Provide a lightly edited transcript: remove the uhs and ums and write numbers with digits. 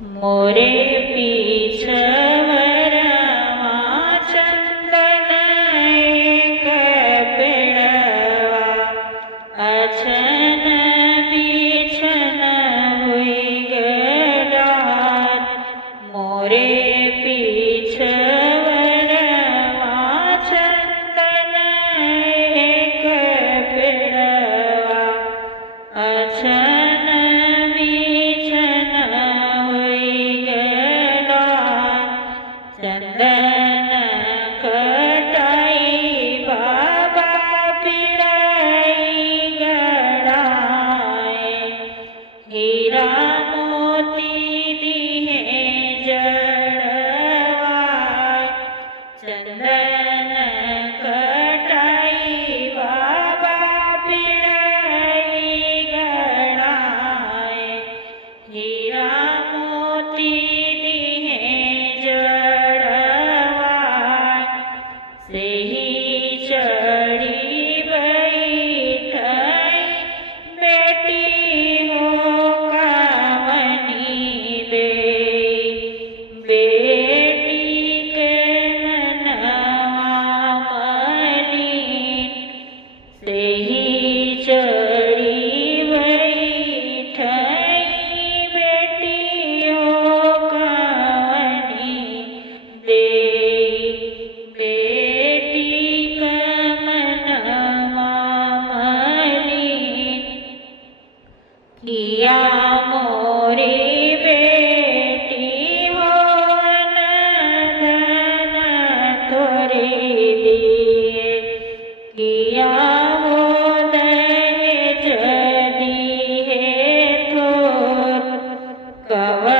मोरे पीछवरमा चंदन एक पेड़वा, अछन बीछन हुई गडार। मोरे पीछवरमा चंदन एक पेड़वा, अछन बीछन हुई गडार। चंदन कटाई बाबा पिड़ाई गड़ाए, हीरा मोती दिए जड़वाए। चंदन कटाई बाबा पिड़ाई गड़ाए, हीरा मोती दिए जड़वाए। सेही चढ़ी बैठाई बेटी हो कामनी दे, बेटी के मनवा मलिन। सेही चढ़ी बैठाई बेटी हो कामनी दे, बेटी का मनवा मलिन। किया मोरी बेटी हो नंदन तोरे दिए, किया हो दहेज दिए थोर। कवन